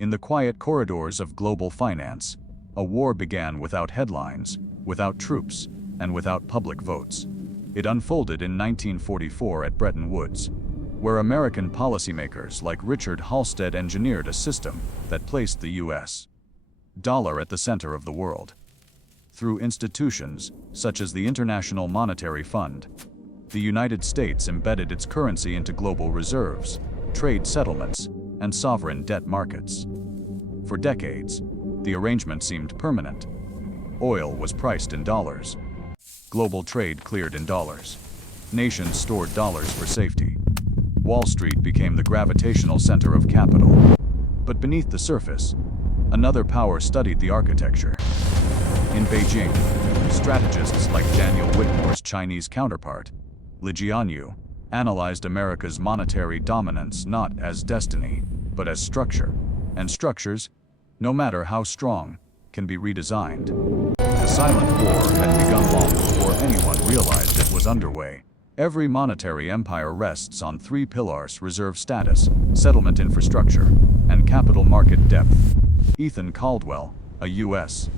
In the quiet corridors of global finance, a war began without headlines, without troops, and without public votes. It unfolded in 1944 at Bretton Woods, where American policymakers like Richard Halstead engineered a system that placed the U.S. dollar at the center of the world. Through institutions, such as the International Monetary Fund, the United States embedded its currency into global reserves, trade settlements, and sovereign debt markets. For decades, the arrangement seemed permanent. Oil was priced in dollars. Global trade cleared in dollars. Nations stored dollars for safety. Wall Street became the gravitational center of capital. But beneath the surface, another power studied the architecture. In Beijing, strategists like Daniel Whitmore's Chinese counterpart, Li Jianyu, analyzed America's monetary dominance not as destiny, but as structure. And structures, no matter how strong, can be redesigned. The silent war had begun long before anyone realized it was underway. Every monetary empire rests on three pillars: reserve status, settlement infrastructure, and capital market depth. Ethan Caldwell, a U.S.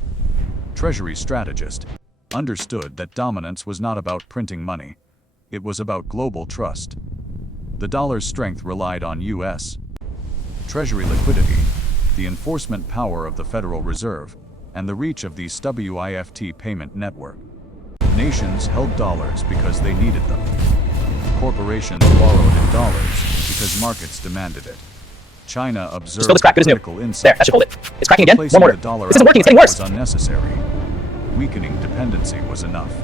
Treasury strategist, understood that dominance was not about printing money. It was about global trust. The dollar's strength relied on U.S. Treasury liquidity, the enforcement power of the Federal Reserve, and the reach of the SWIFT payment network. Nations held dollars because they needed them. Corporations borrowed in dollars because markets demanded it. China observed critical insight. There, that should hold it. It's cracking again. Placing One more. the dollar This isn't working. It's getting worse. was unnecessary. Weakening dependency was enough.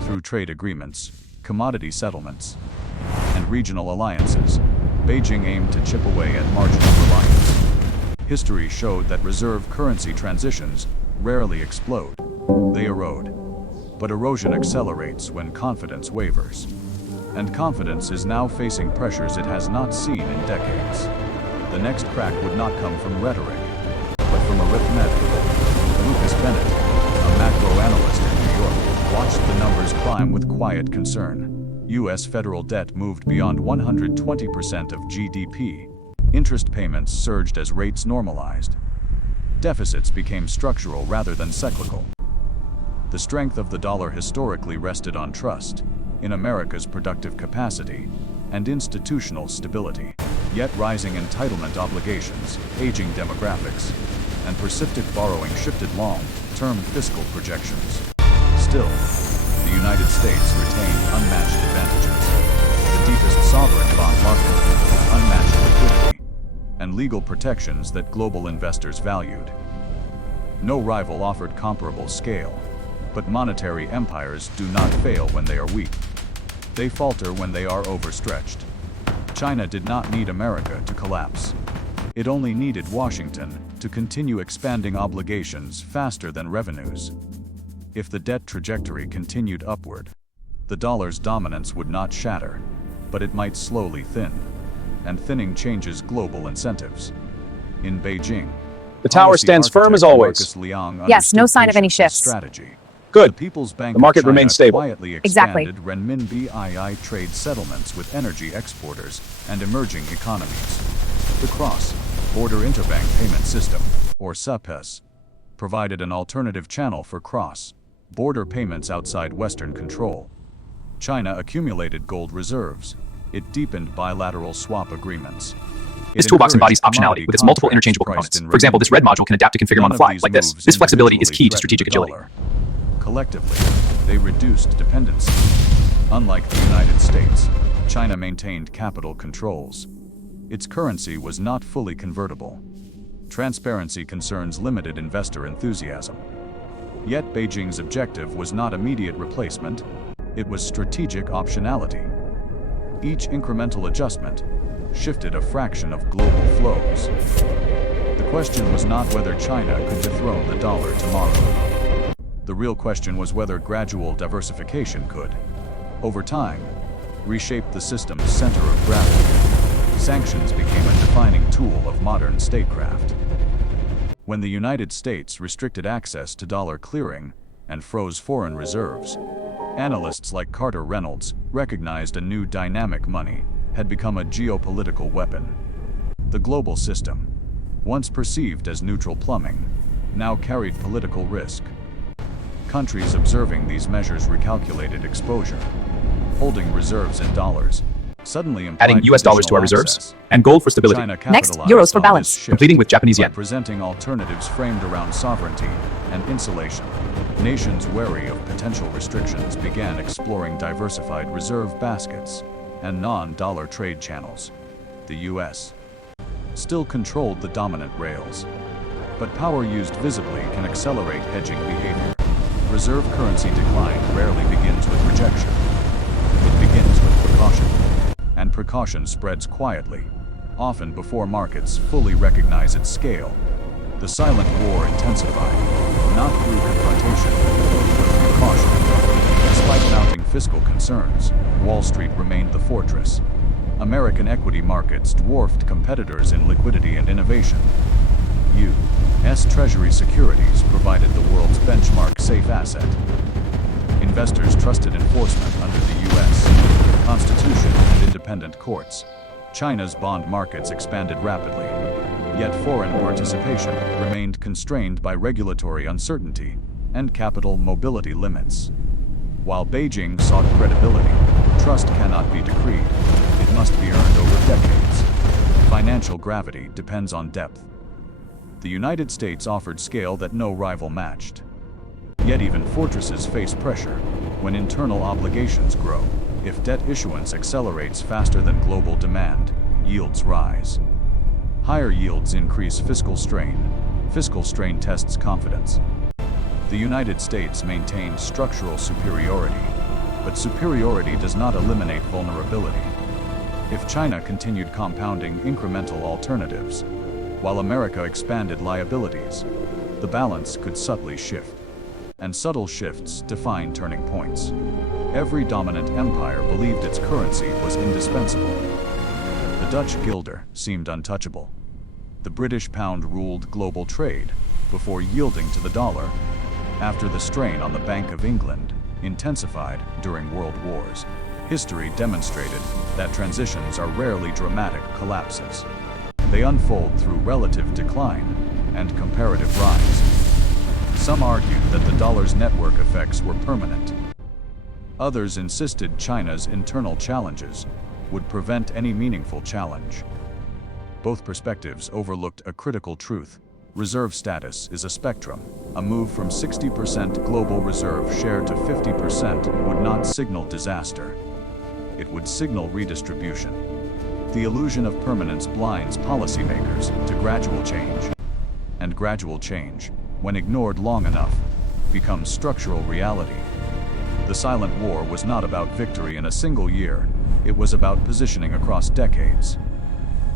Through trade agreements, commodity settlements, and regional alliances, Beijing aimed to chip away at marginal reliance. History showed that reserve currency transitions rarely explode. They erode. But erosion accelerates when confidence wavers. And confidence is now facing pressures it has not seen in decades. The next crack would not come from rhetoric, but from arithmetic. Lucas Bennett, a macro analyst in New York, watched the numbers climb with quiet concern. U.S. federal debt moved beyond 120% of GDP. Interest payments surged as rates normalized. Deficits became structural rather than cyclical. The strength of the dollar historically rested on trust, in America's productive capacity, and institutional stability. Yet rising entitlement obligations, aging demographics, and persistent borrowing shifted long-term fiscal projections. Still, the United States retained unmatched advantages: the deepest sovereign bond market, unmatched liquidity, and legal protections that global investors valued. No rival offered comparable scale, but monetary empires do not fail when they are weak. They falter when they are overstretched. China did not need America to collapse. It only needed Washington to continue expanding obligations faster than revenues. If the debt trajectory continued upward, the dollar's dominance would not shatter, but it might slowly thin. And thinning changes global incentives. In Beijing, The tower stands firm as always. Yes, no sign of any shifts. Strategy. Good. The People's Bank The market of China remains stable. quietly Exactly. expanded renminbi trade settlements with energy exporters and emerging economies. The Cross-Border Interbank Payment System, or CEPES, provided an alternative channel for cross-border payments outside Western control. China accumulated gold reserves. It deepened bilateral swap agreements. This toolbox embodies optionality with its multiple interchangeable components. For example, this red module can adapt to configure on the fly, like this. This flexibility is key to strategic agility. Collectively, they reduced dependency. Unlike the United States, China maintained capital controls. Its currency was not fully convertible. Transparency concerns limited investor enthusiasm. Yet Beijing's objective was not immediate replacement, it was strategic optionality. Each incremental adjustment shifted a fraction of global flows. The question was not whether China could dethrone the dollar tomorrow. The real question was whether gradual diversification could, over time, reshape the system's center of gravity. Sanctions became a defining tool of modern statecraft. When the United States restricted access to dollar clearing and froze foreign reserves, analysts like Carter Reynolds recognized a new dynamic money had become a geopolitical weapon. The global system, once perceived as neutral plumbing, now carried political risk. Countries observing these measures recalculated exposure. Holding reserves in dollars suddenly implied Adding US dollars to our additional reserves access. and gold for stability. China Next, capitalized euros for on balance. this shift Completing with Japanese by yen. presenting alternatives framed around sovereignty and insulation. Nations wary of potential restrictions began exploring diversified reserve baskets and non-dollar trade channels. The US still controlled the dominant rails, but power used visibly can accelerate hedging behavior. Reserve currency decline rarely begins with rejection. It begins with precaution, and precaution spreads quietly, often before markets fully recognize its scale. The silent war intensified, not through confrontation, but through caution. Despite mounting fiscal concerns, Wall Street remained the fortress. American equity markets dwarfed competitors in liquidity and innovation. U.S. Treasury securities provided the world's benchmark safe asset. Investors trusted enforcement under the U.S. Constitution and independent courts. China's bond markets expanded rapidly, yet foreign participation remained constrained by regulatory uncertainty and capital mobility limits. While Beijing sought credibility, trust cannot be decreed. It must be earned over decades. Financial gravity depends on depth. The United States offered scale that no rival matched. Yet even fortresses face pressure when internal obligations grow. If debt issuance accelerates faster than global demand, yields rise. Higher yields increase fiscal strain. Fiscal strain tests confidence. The United States maintained structural superiority, but superiority does not eliminate vulnerability. If China continued compounding incremental alternatives, while America expanded liabilities, the balance could subtly shift. And subtle shifts define turning points. Every dominant empire believed its currency was indispensable. The Dutch guilder seemed untouchable. The British pound ruled global trade before yielding to the dollar after the strain on the Bank of England intensified during world wars. History demonstrated that transitions are rarely dramatic collapses. They unfold through relative decline and comparative rise. Some argued that the dollar's network effects were permanent. Others insisted China's internal challenges would prevent any meaningful challenge. Both perspectives overlooked a critical truth. Reserve status is a spectrum. A move from 60% global reserve share to 50% would not signal disaster. It would signal redistribution. The illusion of permanence blinds policymakers to gradual change. And gradual change, when ignored long enough, becomes structural reality. The silent war was not about victory in a single year. It was about positioning across decades.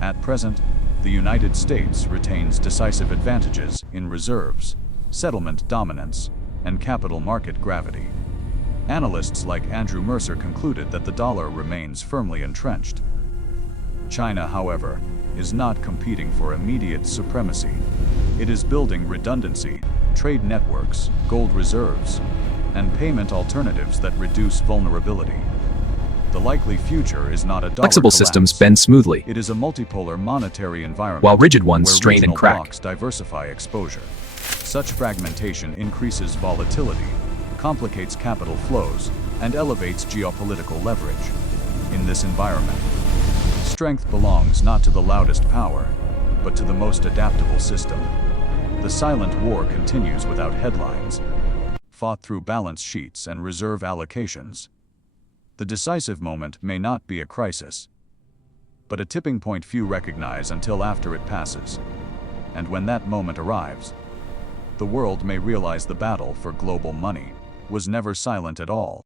At present, the United States retains decisive advantages in reserves, settlement dominance, and capital market gravity. Analysts like Andrew Mercer concluded that the dollar remains firmly entrenched. China, however, is not competing for immediate supremacy. It is building redundancy, trade networks, gold reserves, and payment alternatives that reduce vulnerability. The likely future is not a dollar Flexible collapse. systems bend smoothly, It is a multipolar monetary environment, while rigid ones where strain and regional crack. blocks diversify exposure. Such fragmentation increases volatility, complicates capital flows, and elevates geopolitical leverage. In this environment, strength belongs not to the loudest power, but to the most adaptable system. The silent war continues without headlines, fought through balance sheets and reserve allocations. The decisive moment may not be a crisis, but a tipping point few recognize until after it passes. And when that moment arrives, the world may realize the battle for global money was never silent at all.